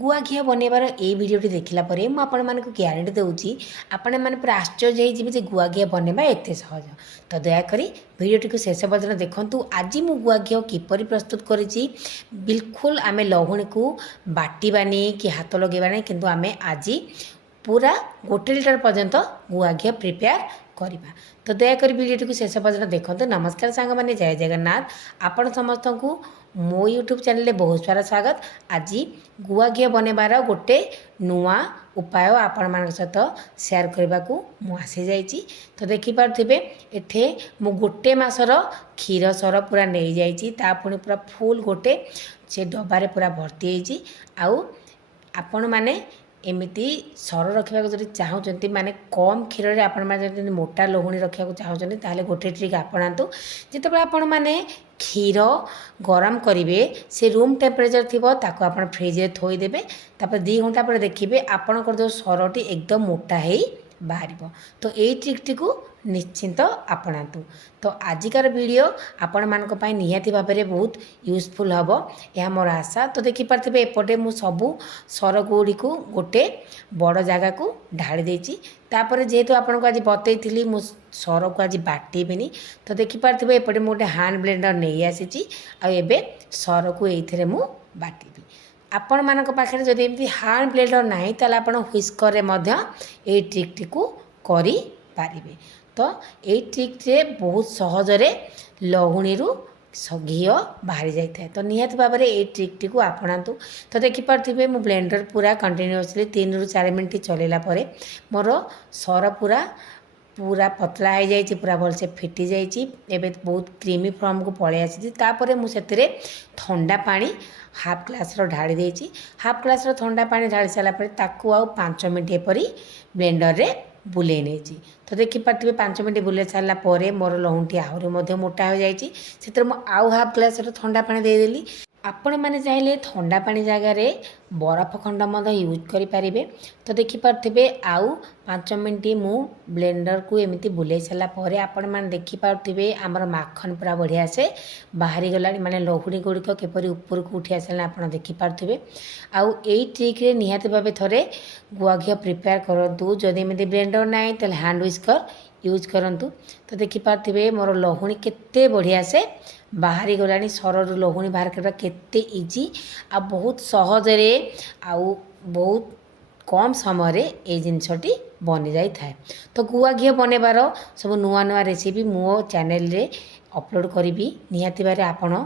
गुआ घी बनइबार ये भिडियोटी देखला मुझे ग्यारंटी दूची आपण मैंने पूरा आश्चर्य हो गुआ घी बनइबा एत सहज। तो दयाकोरी भिडियोटी को शेष पर्यटन देखूँ। आज मु गुआ घी किपर प्रस्तुत करी बिल्कुल आम लहुणी को बाटबानी कि हाथ लगेबानी किंतु आम आज पूरा 1 लिटर पर्यंत गुआ घी प्रिपेयर करवा। तो दयाकोरी भिडियोटी को शेष पर्यटन देखूँ। नमस्कार सांग मैंने जय जगन्नाथ। आपण समस्त को मो यूट्यूब चैनल बहुत सारा स्वागत। आज गुआ घी बनइबार गोटे नुआ उपाय आपण मान सहित शेयर करने को मुझे जाइए। तो देखिपे एठे मु गोटे मासर क्षीर सर पूरा नहीं जाइए पुणी पूरा फुल गोटे से डबारे पूरा भर्ती होती। आउ आपण मैंने एमती सर रखा जब चाहते माने कम क्षीर में आपण मोटा लहुणी रखा चाहते ताले गोटे ट्रिक आपणातु। जिते आपण मैंने क्षीर गरम करेंगे से रूम टेम्परेचर थी ताको आपण फ्रिज में थोईदेवे। तापर 2 घंटा पर देखिए आपणकर जो सरटी एकदम मोटा है बाहर। तो यही ट्रिकटी को निश्चिंत आपणातु। तो आजिकार वीडियो आपण मानक पई निहाती भाव में बहुत यूजफुल हम यह मोर आशा। तो देखिपे एपटे मु सबू सर गुड़ी को गोटे बड़ जगह को ढाड़ी देती। तापर जेहेतु आपको आज बतई मु सर को आज बाटेबी। तो देखिपे एपटे मुझे हैंड ब्लेंडर नहीं आसी आबे सर को ये मु बाटेबी। आपण मानक पाखे जदि एमती हैंड ब्लेंडर नहीं ताले आपण व्हिस्कर रे मध्य ए ट्रिकटी को करि पारिबे। तो ये ट्रिक रे बहुत सहजरे लहुणी घी बाहरी जाए। तो निहत भाव में ये ट्रिकटी को आपणातु। तो देखिपे मु ब्लेंडर पूरा कंटिन्यूअसली 3 ରୁ 4 मिनट चलैला परे मोर सर पूरा पूरा पतला हो जाए पूरा भल से फिटी जाइए। बहुत क्रीमी फॉर्म को पलि आसी। तापर मुझे ठंडा पानी हाफ ग्लास ढाड़ी देती। हाफ ग्लास ठंडा पानी ढाड़ी सारापर ताकू आउ 5 मिनट एपरी ब्लेंडर रे बुले नहीं। तो देखिपे 5 मिनट बुले सारापर मोर लहुणटी आहरी मोटा हो जाए। से आउ हाफ ग्लास ठंडा पानी देदेली। आपण मैंने चाहिए ठंडा पानी जगार बरफ खंड यूज करें। तो देखिपे आउ 5 मिनट मु ब्लेंडर को एमती बुले सारापर आपण मैंने देखिपे आमर माखन पूरा बढ़िया से बाहरी गला माने लहुणी गुड़िक किपर ऊपर को उठी आसाला आप देखिपे। आउ यही ट्रिक रे निहाती भाव थे गुआ घी प्रिपेयर करूँ। जदि एमती ब्लेंडर ना तो हैंड व्हिस्कर यूज करूँ। तो देखिपे मोर लहुणी केते बढ़िया से बाहरी गलानी सरर लहुणी बाहर करवा केते इजी आ बहुत सहजरे आउ बहुत कम समय ये जिनसटी बनी जाई थाए। तो गुआ घी बनइबार सब नुआ नुआ रेसिपी मो चैनल रे अपलोड करी निहाती बारे आपण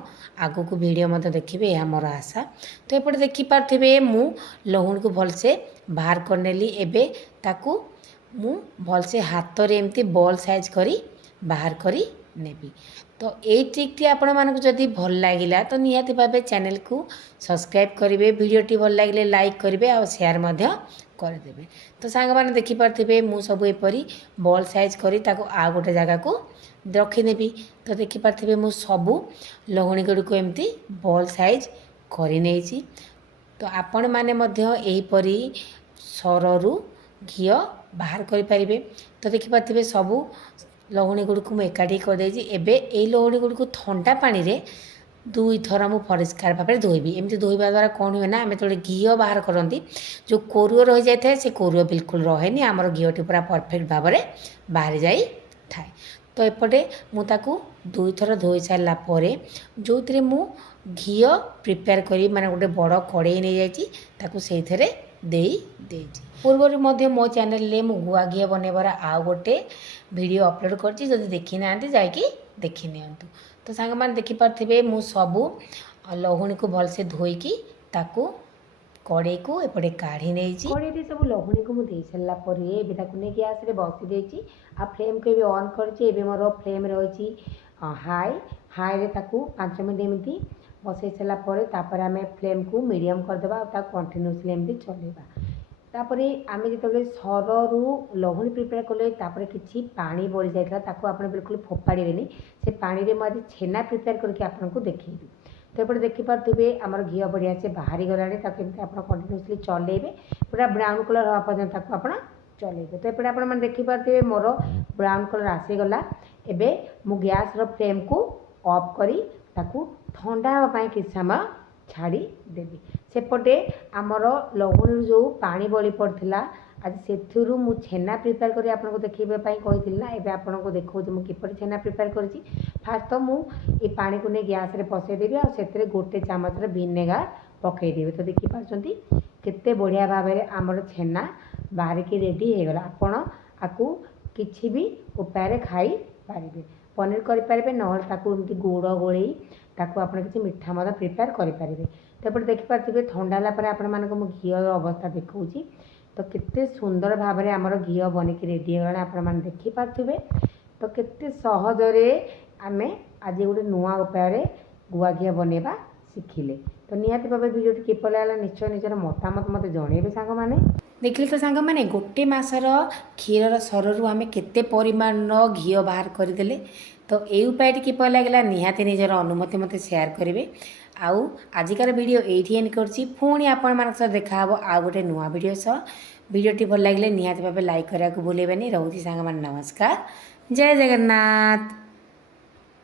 आगु को वीडियो मत देखिए यह मोर आशा। तो एपटे देखिपे मु लहुणी को भलसे बाहर करनेली। एबे ताकू मु भलसे हाथ रे एमती बॉल साइज करी बाहर करी नेबी। तो ये ट्रिकटी आपण मानक जदि भल लगिला तो निहाती भाव चैनल को सब्सक्राइब करेंगे। वीडियोटी भल लगे लाइक करेंगे और शेयर करदे। तो सांग मैंने देखिपे मु सब एपरी बॉल साइज करी ताको आ गोटे जगह को रखीदेवी। तो देखिपे मु सबू लहुणी गुड़ी को एमती बॉल साइज करनी। तो आपण मैंने यहीपरी सररू घी बाहर करें। तो देखिपे सबू लहुणी गुड़ी को मुझे एकाठी करदे। एबे ए लहुणी गुड़ी को ठंडा पानी रे 2 थर मु परिष्कार भाव में धोबी। एमती धोबा द्वारा कौन हुए ना आम जो घी बाहर करती जो कोरुओ रही जाए से कोरुओ बिल्कुल रहे आमर घीटी पूरा परफेक्ट भाव में बाहरी जाए थाए। तो एपटे मुझे 2 थर धोई सारापर जो थे मु घी प्रिपेयर करी माने गोटे बड़ कड़े नहीं जाती से देई पूर्व मो चैनल रे मु गुआ घी बनइबार आ गोटे वीडियो अपलोड करछि। जदि देखि नांती जाइकी देखि नियंतु। तो सांग मान देखिपे मु सबू लहुणी को भलसे धोईकी ताकू कड़े को एपटे काढ़ी नहीं। कड़े सब लहुणी को मुझे सारापर नहीं गैस रे बसी देती। आ फ्लेम को भी ऑन कर मोर फ्लेम रही हाई हाई रे ताकू 5 मिनट एमती बसई सारापर आम फ्लेम को मीडियम करदे कंटिन्यूअसली एमती चलेगा। तापर आम जो सरु लहुणी प्रिपेयर कले कि पानी बढ़ी जाता आप बिल्कुल फोपाड़े से पानी में आज छेना प्रिपेयर करके आपको देखी। तो ये देखिपे आमर घी बढ़िया से बाहरी गला आप कंटिन्यूअसली चलेबे पूरा ब्राउन कलर हवा पर्यटन आप चलेबे। तो ये आप देखिपे मोर ब्राउन कलर आसीगला। एबे मु गैस फ्लेम को ऑफ करी ताकू ठंडा हाँपाई कि समय छाड़ी देवी। सेपटे आमर लहुणी जो पानी बड़ी पड़ता आज से मु छेना प्रिपेयर कर आपको देखापी कही ना एवं आपको देखा किपर छेना प्रिपेयर कर फास्ट तो मुझे पानी को नहीं गैस रे पसईदेवी आते गोटे चामच विनेगार पकईदेवी तो देखिपार्टी केते बढ़िया भाव में आमर छेना बाहरिक रेडी हो गला। आपण आपको किसी भी उपाय खाई पारे पनीर करें ना गुड़ गोली ताकू आप किसी मीठा मत प्रिपेयर करेंगे। तो एपटे देखिपारे ठंडा है आपण मानक घी अवस्था देखा तो केते सुंदर भाव में आमर घी बनिक रेडी होगा आपण देखिपारे। तो केते सहजरे आमे आज गोटे नुआ उपाय गुआ घी बनवा शिखिले। तो निहाती भाव भिडियो किपर लगा निश्चय निजर मतामत मत जनइबे सांग माने। देखिले तो सांग माने गोटे मासर क्षीर सरु आम केते परिमाण घी बाहर करदेले। तो ये उपाय किपर लगे निहाती निजर अनुमति मत शेयर करेंगे। आउ आजिकार वीडियो ये एंड करछि पुणी आपण मान सह देखा आउ गोटे नुआ वीडियो सह। वीडियोटी भल लगे निहाती भाव लाइक करने को भूलेबेनी। रोची सांग मान नमस्कार, जय जगन्नाथ।